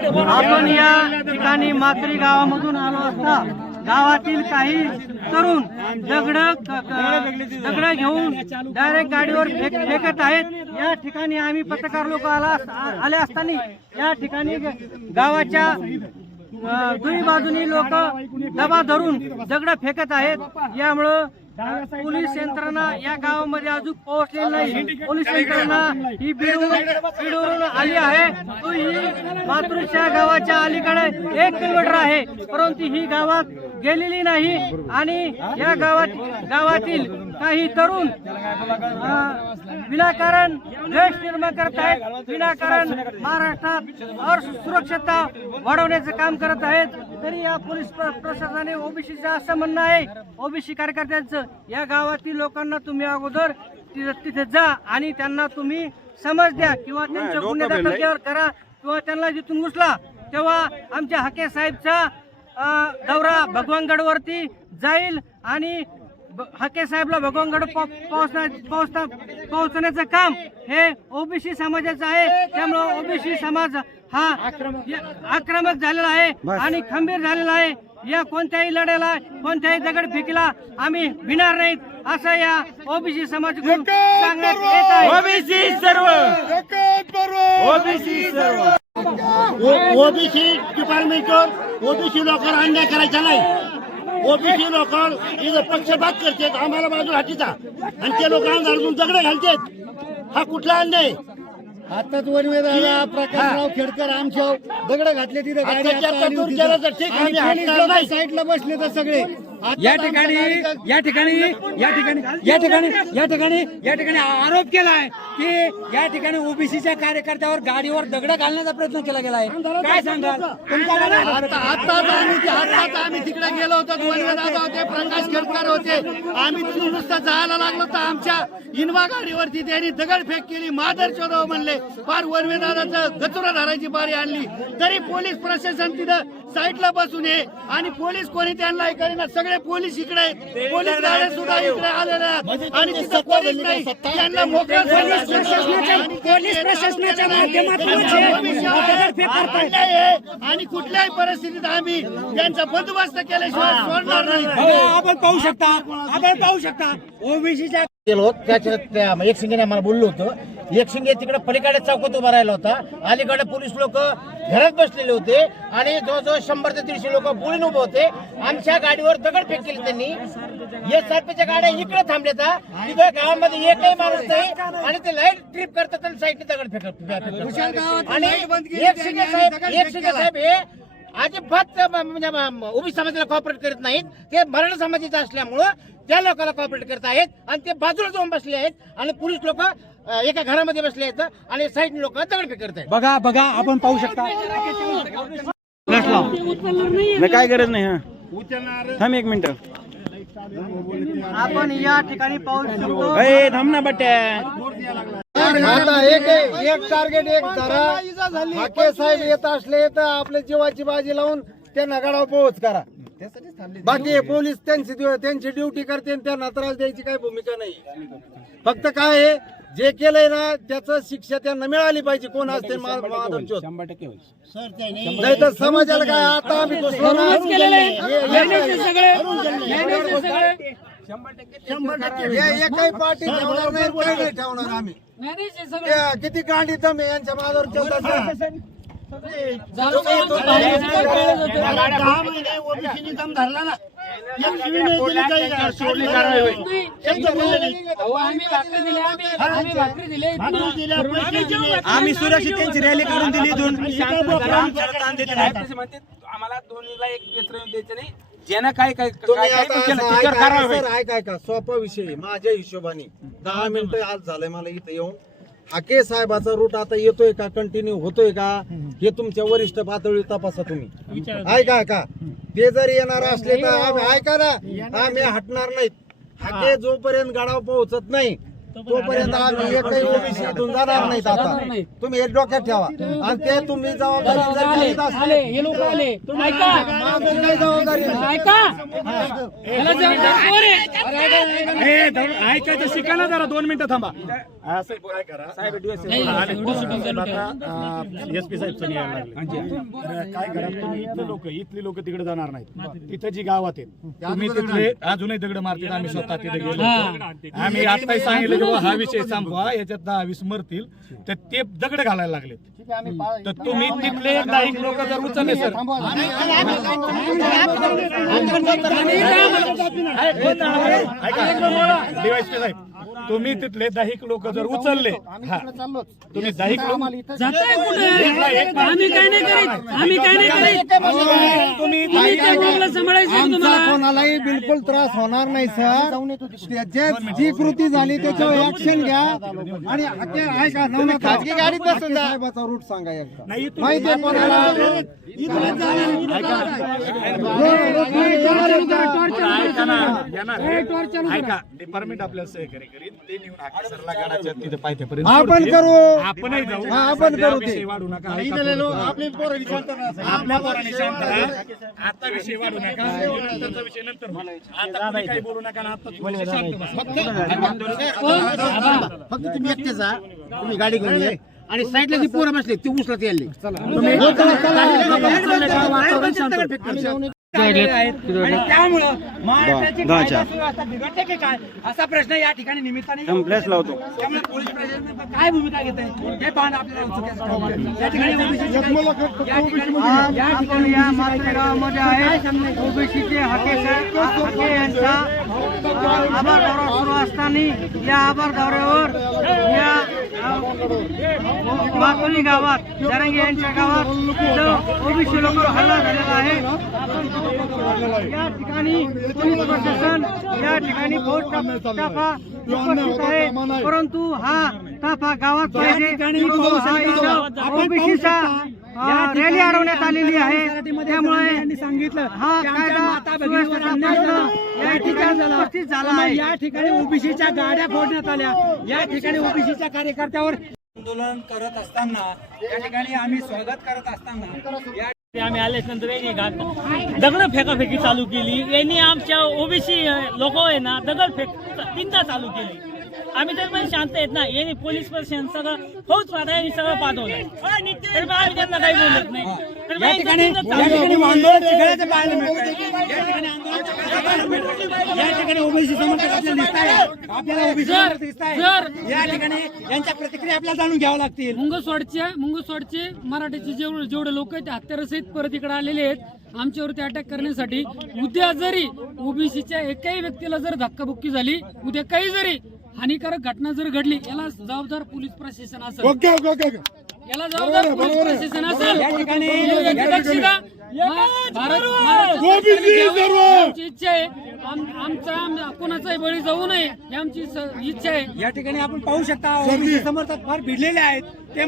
आपण या ठिकाणी मात्री गावामधून आलो असता गावातील काही तरुण दगड दगड घेऊन डायरेक्ट गाडीवर फेक फेकत आहेत. या ठिकाणी आम्ही पत्रकार लोक आला आले असताना या ठिकाणी गावाच्या अ, दोन्ही बाजूनी लोक दबा धरून दगड फेकत आहेत. यामुळं पोलीस यंत्रणा या गावामध्ये अजून पोहोचलेली नाही. पोलीस यंत्रणा ही बीडवरून आली आहे. तो ही मातृशा गावाच्या अलीकडे एक किलोमीटर आहे. परंतु ही गावात गेलेली नाही. आणि या गावात गावातील काही तरुण विनाकारण द्वेष निर्माण करत आहेत. विनाकारण महाराष्ट्रात असुरक्षता वाढवण्याचं काम करत आहेत. तरी या पोलीस प्र- प्रशासनाने ओबीसीचं असं म्हणणं आहे ओबीसी कार्यकर्त्यांचं या गावातील लोकांना तुम्ही अगोदर तिथं तिथे जा आणि त्यांना तुम्ही समज द्या किंवा त्यांच्या गुन्हे दाखल करा किंवा त्यांना जिथून उचला तेव्हा आमच्या हाके साहेबचा दौरा भगवानगडवरती जाईल आणि हाके साहेबला भगवानगड पोहोचता पोहोचण्याचं काम हे ओबीसी समाजाचं आहे. त्यामुळं ओबीसी समाज हा आक्रमक झालेला आहे आणि खंबीर झालेला आहे. या कोणत्याही लढ्याला कोणत्याही दगडफेकीला आम्ही भिणार नाहीत. असं या ओबीसी समाज सांगण्यात येत आहे. ओबीसी सर्व! ओबीसी सर्व! ओबीसी डिपार्टमेंटवर ओबीसी लोकांना अन्याय करायचा नाही. ओबीसी लोक पक्षपात करतात आम्हाला बाजू हातीचा आणि ते लोक अंधारून दगड घालतात. हा कुठला अन्याय आताच वनवे दादा प्रकाशराव खेडकर आमच्या दगड घातले तिथे ठीक, आम्ही. साईडला बसले तर सगळे. या ठिकाणी या ठिकाणी या ठिकाणी या ठिकाणी या ठिकाणी या ठिकाणी आरोप केलाय की या ठिकाणी ओबीसीच्या कार्यकर्त्यावर गाडीवर दगड घालण्याचा प्रयत्न केला गेला आहे काय सांगाल? तुमच्या आता आताच आम्ही आताच आम्ही तिकडे गेलो होतो दादा होते प्रकाश खेडकर होते. आम्ही तिथून नुसतं जायला लागलो तर आमच्या इनवा गाडीवरती त्यांनी दगडफेक केली. माधर चोदव म्हणले. फार वनवेदाराचं गचुरा धरायची बारी आणली. तरी पोलीस प्रशासन तिथं साईडला बसून ये आणि पोलीस कोणी त्यांना सगळे सगळे पोलीस इकडे आहेत. पोलीस गाड्या सुद्धा इकडे आलेल्या आहेत. आणि तिथं पोलीस नाही. त्यांना मोकळं पोलीस प्रशासनाच्या पोलीस प्रशासनाच्या माध्यमातून आणि कुठल्याही परिस्थितीत आम्ही त्यांचा बंदोबस्त केल्याशिवाय सोडणार नाही. हो, आपण पाहू शकता. आपण पाहू शकता. ओबीसीच्या गेलो त्याच्या त्या एक शिंगेने बोललो होतो. एक शिंगे तिकडे पलीकडे चौकात उभा राहिला होता. अलीकडे पोलीस लोक घरात बसलेले होते आणि जवळजवळ शंभर ते दीडशे लोक बोलून उभे होते. आमच्या गाडीवर दगडफेक केली त्यांनी. या सारपीच्या गाड्या इकडे थांबल्या तिथं गावामध्ये एकही माणूस नाही आणि ते लाइट ट्रिप करतात आणि साईडने दगड फेकत आणि एक शिंगे साहेब एक शिंगे साहेब हे अजिबात म- म्हणजे ओबी समाजाला कॉपरेट करत नाहीत. ते मराठा समाजाचे असल्यामुळं त्या लोकांना कॉपरेट करत आहेत आणि ते बाजूला जाऊन बसले आहेत आणि पोलीस लोक एका घरामध्ये बसले आहेत आणि साईड लोक दगडफेक करत आहेत. बघा बघा आपण पाहू शकता. नाही काय गरज नाही हा. थांब एक मिनिट. आपण या ठिकाणी पाहू शकतो. थांब ना बट्ट्या. आता एक एक टार्गेट एक धरा. हाके साहेब येत असले तर आपल्या जीवाची बाजी लावून त्यांना गडाव पोहोच करा. बाकी हे पोलीस त्यांची त्यांची ड्युटी करते आणि त्यांना त्रास द्यायची काही भूमिका नाही. फक्त काय आहे जे केलंय ना त्याचं शिक्षा त्यांना मिळाली पाहिजे. कोण असते मा- माधव चोत. शंभर टक्के होईल. नाही. तर समाजाला काय आता आम्ही पार्टी ठेवणार नाही काही नाही ठेवणार आम्ही किती गांडी दम आहे यांच्या माझ्यावर चलतात दहा महिने ओबीसीने दम धरला ना एक शिवी नाही दिली काही नाही. सोडली कारवाई होईल. शब्द बोलले नाही. भाकरी दिल्या, पैसे दिले. आम्ही सुरक्षित त्यांची रॅली करून दिली इथून आम्हाला दोन्हीला एक पेत्र द्यायचं नाही ज्यानं काय काय तुम्ही काय- आता काय केलं असं त्याच्यावर ऐका- कारवाई सर, ऐका ऐका. सोपा विषय आहे. माझ्या हिशोबाने. दहा मिनिटं आज झालंय मला इथं येऊन. हाके साहेबाचा रूट आता येतोय का? कंटिन्यू होतोय का? हे तुमच्या वरिष्ठ पातळीवर तपासा तुम्ही. ऐका का ते जर येणार असले तर आम्ही ऐका ना. आम्ही हटणार नाहीत. हाके जोपर्यंत गाडावर पोहोचत नाही तोपर्यंत आम्ही एकही ओबीसी इथून जाणार नाहीत आता. तुम्ही एक डोक्यात ठेवा. आणि ते तुम्ही जबाबदारी जर करीत असाल- हे लोक आले. ऐका. माझं काही जबाबदारी नाही. ऐका. याला जबाबदार कोण आहे? ए, धर- ऐकायचं शिका ना जरा दोन मिनिटं थांबा. असं काय? करा एस पी साहेब यायला लागले. तर काय करा तुम्ही इथले लोक इथली लोक तिकडे जाणार नाहीत. तिथं जी गावात आहेत तुम्ही तिथले अजूनही दगड मारतील आम्ही स्वतः तिथे गेलो. आम्ही आताही सांगितलं की बुवा हा विषय संपवा याच्यात दहा वीस मरतील तर ते दगड घालायला लागलेत तर तुम्ही तिथले एक लोक जर उचलले सर साहेब तुम्ही तिथले दहिक लोक जर उचलले हा तुम्ही दहिक लोक जाताय कुठे आम्ही काय नाही करीत आम्ही काय नाही करीत तुम्ही तुम्ही त्या ग्रुपला सांभाळायचं आहे आमचा तुम्हाला कोणालाही बिलकुल त्रास होणार नाही सर जी कृती झाली त्याच्यावर ऍक्शन घ्या आणि ते ऐका नवनाथ खाजगी गाडीत बसून साहेबाचा रूट सांगा एकदा नाही तुम्ही- माहिती आहे कोणाला ऐका ना, येणार. ऐका डिपार्टमेंट आपल्याला सहकार्य करीत आपण. करू. आपणही जाऊ. हा, आपण करू ते. वाढू नका. करू. नका. आपल्या पोरांनी शांत राहा. आता विषय वाढू नका. नंतरचा विषय नंतर. आता कोणी काही बोलू नका आता तुम्ही विषय शांत बसा. फक्त तुम्ही एकटे जा. तुम्ही गाडी घेऊन ये. आणि साईडला जी पोरं बसले ती उचलत यायली. आणि त्यामुळं महाराष्ट्राची कायदा सुव्यवस्था बिघडते की काय? असा प्रश्न या ठिकाणी निमित्ताने फ्लॅश लावतो. त्यामुळे पोलीस प्रशासन काय भूमिका घेत आहे? हे पाहणं आपल्याला उत्सुक आहे. सर्वांना. या ठिकाणी ओबीसी या ठिकाणी आज या आपण ठिकाणी या मात्र गावामध्ये आहे. ओबीसीचे हाके यांचा आभार दौरा सुरू असताना या आभार दौऱ्यावर या मातोली गावात जरांगे यांच्या गावात ओबीसी लोक हल्ला झालेला आहे. या ठिकाणी पोलीस प्रशासन या ठिकाणी फौज ताफा उपस्थित आहे. परंतु हा ताफा गावात पाहिजे रॅली अडवण्यात आलेली आहे. त्यामुळे सांगितलं हा कायदा या ठिकाणी ठिकाणी झाला. उपस्थित झाला मग आहे. या ठिकाणी ओबीसीच्या गाड्या फोडण्यात आल्या. या ठिकाणी ओबीसीच्या कार्यकर्त्यावर आंदोलन करत असताना या ठिकाणी आम्ही स्वागत करत असताना या आम्ही आल्यानंतर यांनी घात दगड फेकाफेकी चालू केली. यांनी आमच्या ओबीसी लोक आहे ना दगड फेक तीनदा चालू केली. आम्ही तर पण शांत आहेत ना. यांनी पोलीस प्रशासन सगळं फौज पाहता यांनी सगळं पाठवलं तर मग आम्ही त्यांना काही बोलत नाही. तर या ठिकाणी तीनदा या चालू ठिकाणी केलं. आंदोलन चिघळ्याचं पाहायला मिळतंय. या ठिकाणी आंदोलन चिघळ्याचं पाहायला मिळतंय. या ठिकाणी ओबीसी समर्थक आपल्याला दिसत आहे. आपल्याला ओबीसी समर्थक दिसत आहे. या ठिकाणी यांच्या प्रतिक्रिया आपल्याला जाणून घ्याव्या लागतील. मुंगसवाडचे मुंगसवाडचे मराठीचे जेवढे जेवढे लोक आहेत ते हत्यारसहित परत इकडे आलेले आहेत. आमच्यावरती अटॅक करण्यासाठी उद्या जरी ओबीसीच्या एकही व्यक्तीला जर धक्काबुक्की झाली उद्या काही जरी हानिकारक घटना जर घडली याला जबाबदार पोलीस प्रशासन असेल. याला जबाबदार पोलीस प्रशासन असेल. या ठिकाणी- भारत ही आमची इच्छा आहे. आम- आमचा आम- कोणाचाही बळी जाऊ नये ही आमची स- इच्छा आहे. या ठिकाणी आपण पाहू शकता ओबीसी समर्थक फार भिडलेले आहेत. ते